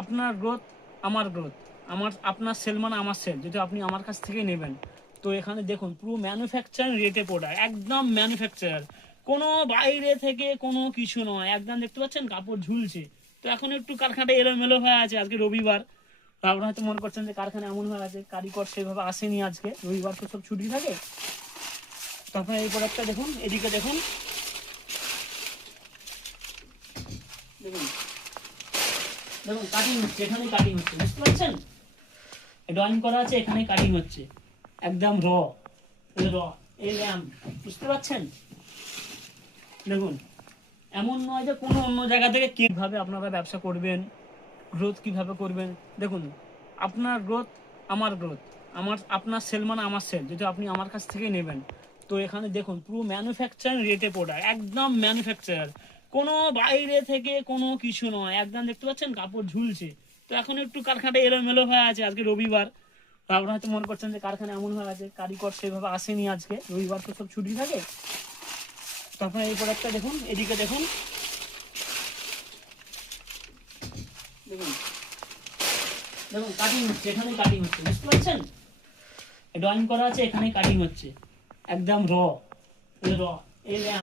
আপনার গ্রোথ আমার গ্রোথ, আপনার সেল মানে আমার সেল, যদি আপনি আমার কাছ থেকে নেবেন। তো এখানে দেখুন পুরো ম্যানুফ্যাকচারিং রেটে প্রোডাক্ট, একদম ম্যানুফ্যাকচার, কোনো বাইরে থেকে কোনো কিছু নয়। একদম দেখতে পাচ্ছেন কাপড় ঝুলছে। তো এখন একটু কারখানাটা এলোমেলো হয়ে আছে, আজকে রবিবার। তো আপনারা হয়তো মনে করছেন যে কারখানা এমন হয়ে আছে, কারিগর সেভাবে আসেনি আজকে, রবিবার তো সব ছুটি থাকে। তো আপনারা এই প্রোডাক্টটা দেখুন, এদিকে দেখুন, দেখুন দেখুন কাটিং হচ্ছে, এখানেই কাটিং হচ্ছে, বুঝতে পারছেন? ড্রয়িং করা আছে, এখানেই কাটিং হচ্ছে, একদম র এই ল্যাম্প, বুঝতে পারছেন? দেখুন, এমন নয় যে কোনো অন্য জায়গা থেকে কিভাবে আপনারা ব্যবসা করবেন, গ্রোথ কিভাবে করবেন। দেখুন, আপনার গ্রোথ আমার গ্রোথ, আপনার সেল মানে আমার সেল, যদি আপনি আমার কাছ থেকে নেবেন। তো এখানে দেখুন পুরো ম্যানুফ্যাকচারিং রেটে প্রোডাক্ট, একদম ম্যানুফ্যাকচার, কোনো বাইরে থেকে কোনো কিছু নয়। একদম দেখতে পাচ্ছেন কাপড় ঝুলছে। তো এখন একটু কারখানাটা এলোমেলো হয়ে আছে, আজকে রবিবার। তো আপনারা হয়তো মনে করছেন যে কারখানা এমন হয়ে আছে, কারিগর সেভাবে আসেনি আজকে, রবিবার তো সব ছুটি থাকে। তো আপনারা এই প্রোডাক্টটা দেখুন, এদিকে দেখুন, দেখুন দেখুন কাটিং হচ্ছে, এখানেই কাটিং হচ্ছে, বুঝতে পারছেন? ড্রয়িং করা আছে, এখানেই কাটিং হচ্ছে, একদম র এই